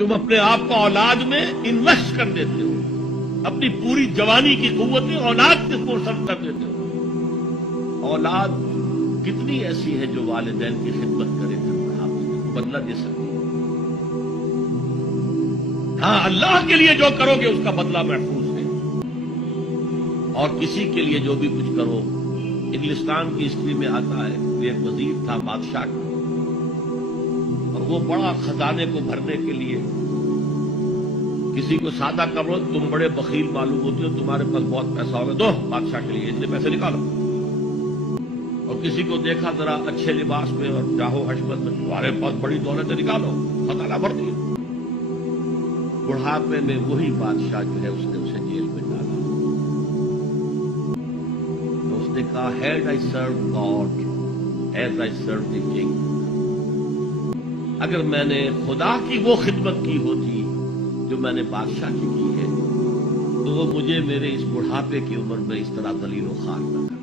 تم اپنے آپ کو اولاد میں انویسٹ کر دیتے ہو، اپنی پوری جوانی کی قوتیں اولاد کے صرف کر دیتے ہو۔ اولاد کتنی ایسی ہے جو والدین کی خدمت کرے پھر بڑھاپے میں بدلہ دے سکتی ہے۔ ہاں، اللہ کے لیے جو کرو گے اس کا بدلہ محفوظ ہے، اور کسی کے لیے جو بھی کچھ کرو۔ انگلستان کی ہسٹری میں آتا ہے کہ ایک وزیر تھا بادشاہ کا، اور وہ بڑا خزانے کو بھرنے کے لیے کسی کو سادہ کرو، تم بڑے بخیل معلوم ہوتے ہو، تمہارے پاس بہت پیسہ ہوگا، دو بادشاہ کے لیے اتنے پیسے نکالو۔ اور کسی کو دیکھا ذرا اچھے لباس میں اور جاہو حشمت میں، تمہارے پاس بڑی دولت ہے، نکالو، خزانہ بھر دیا۔ بڑھاپے میں وہی بادشاہ جو ہے اس نے اسے جیل میں ڈالا۔ تو اس نے کہا had I served God as I served the king، اگر میں نے خدا کی وہ خدمت کی ہوتی جو میں نے بادشاہ کی ہے، تو وہ مجھے میرے اس بڑھاپے کی عمر میں اس طرح ذلیل و خوار نہ کرتا۔